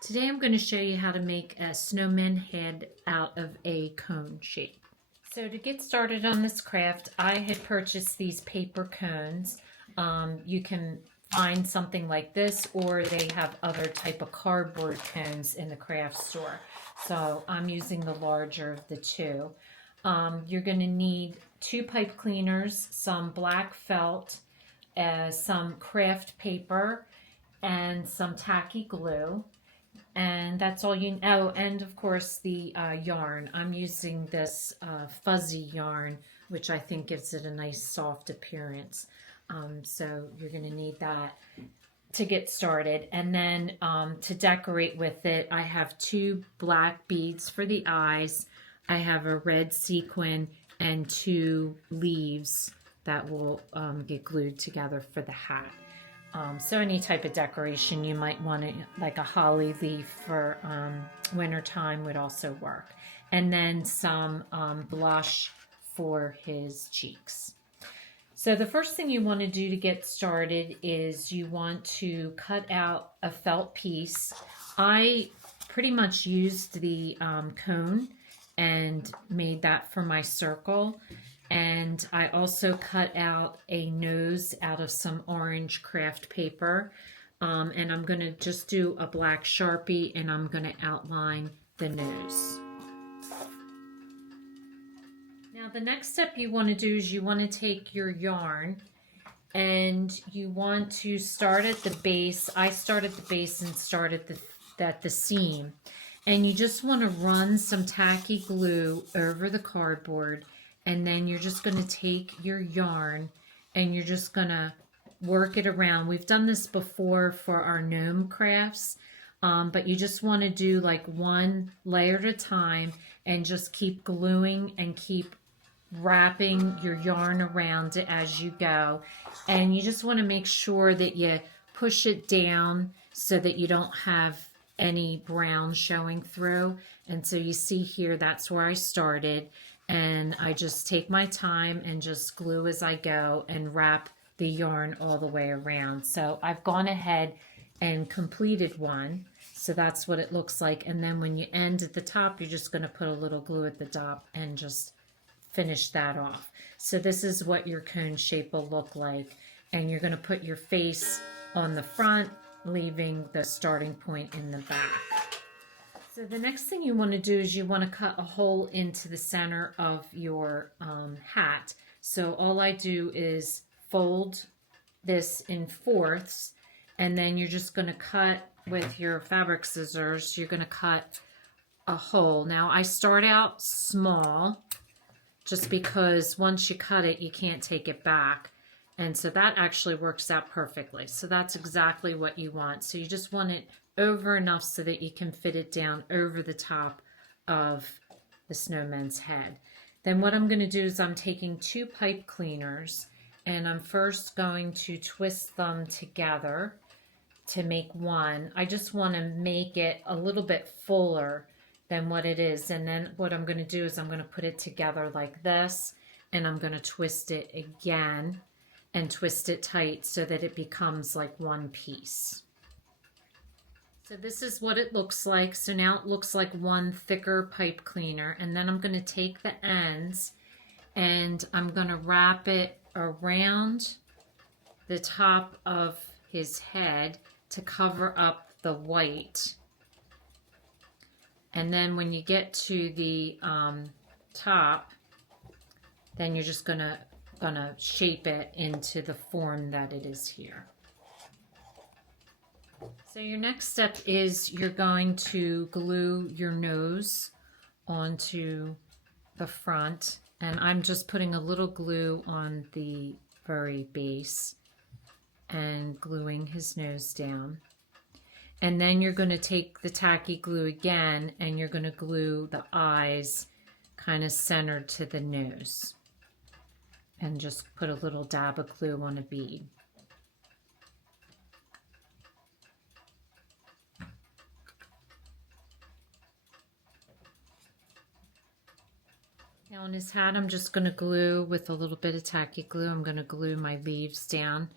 Today I'm going to show you how to make a snowman head out of a cone shape. So to get started on this craft, I had purchased these paper cones. You can find something like this, or they have other type of cardboard cones in the craft store. So I'm using the larger of the two. You're going to need 2 pipe cleaners, some black felt, some craft paper, and some tacky glue. And that's all you know. And of course the yarn. I'm using this fuzzy yarn, which I think gives it a nice soft appearance. So you're going to need that to get started. And then to decorate with it, I have 2 black beads for the eyes. I have a red sequin and 2 leaves that will get glued together for the hat. So any type of decoration you might want to, like a holly leaf for winter time would also work. And then some blush for his cheeks. So the first thing you want to do to get started is you want to cut out a felt piece. I pretty much used the cone and made that for my circle. And I also cut out a nose out of some orange craft paper. And I'm going to just do a black Sharpie and I'm going to outline the nose. Now the next step you want to do is you want to take your yarn and you want to start at the base. I started the base and started at the seam. And you just want to run some tacky glue over the cardboard. And then you're just going to take your yarn and you're just going to work it around. We've done this before for our gnome crafts, but you just want to do like one layer at a time and just keep gluing and keep wrapping your yarn around it as you go. And you just want to make sure that you push it down so that you don't have any brown showing through. And so you see here, that's where I started. And I just take my time and just glue as I go and wrap the yarn all the way around. So I've gone ahead and completed one. So that's what it looks like. And then when you end at the top, you're just going to put a little glue at the top and just finish that off. So this is what your cone shape will look like. And you're going to put your face on the front, leaving the starting point in the back. So the next thing you want to do is you want to cut a hole into the center of your hat. So all I do is fold this in fourths, and then you're just going to cut with your fabric scissors. You're going to cut a hole. Now I start out small just because once you cut it, you can't take it back. And so that actually works out perfectly. So that's exactly what you want. So you just want it over enough so that you can fit it down over the top of the snowman's head. Then what I'm going to do is I'm taking 2 pipe cleaners and I'm first going to twist them together to make one. I just want to make it a little bit fuller than what it is. And then what I'm going to do is I'm going to put it together like this, and I'm going to twist it again and twist it tight so that it becomes like one piece. So this is what it looks like. So now it looks like one thicker pipe cleaner. And then I'm going to take the ends and I'm going to wrap it around the top of his head to cover up the white. And then when you get to the top, then you're just gonna shape it into the form that it is here. So your next step is you're going to glue your nose onto the front, and I'm just putting a little glue on the very base and gluing his nose down. And then you're going to take the tacky glue again and you're going to glue the eyes kind of centered to the nose and just put a little dab of glue on a bead. Now on his hat, I'm just going to glue with a little bit of tacky glue. I'm going to glue my leaves down,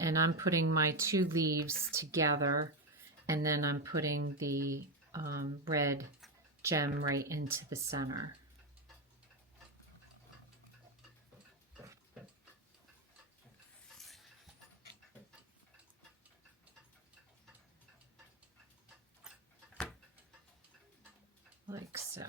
and I'm putting my 2 leaves together And then I'm putting the red gem right into the center. Like so.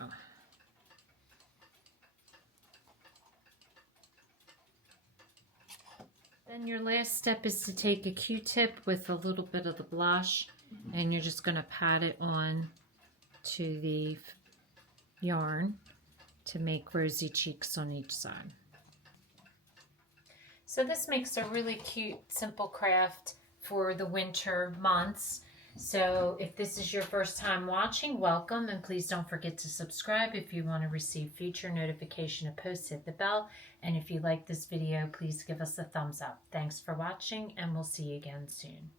Then your last step is to take a Q-tip with a little bit of the blush, and you're just going to pat it on to the yarn to make rosy cheeks on each side. So this makes a really cute, simple craft for the winter months. So if this is your first time watching, welcome, and please don't forget to subscribe if you want to receive future notification of posts. Hit the bell, and if you like this video, please give us a thumbs up. Thanks for watching, and we'll see you again soon.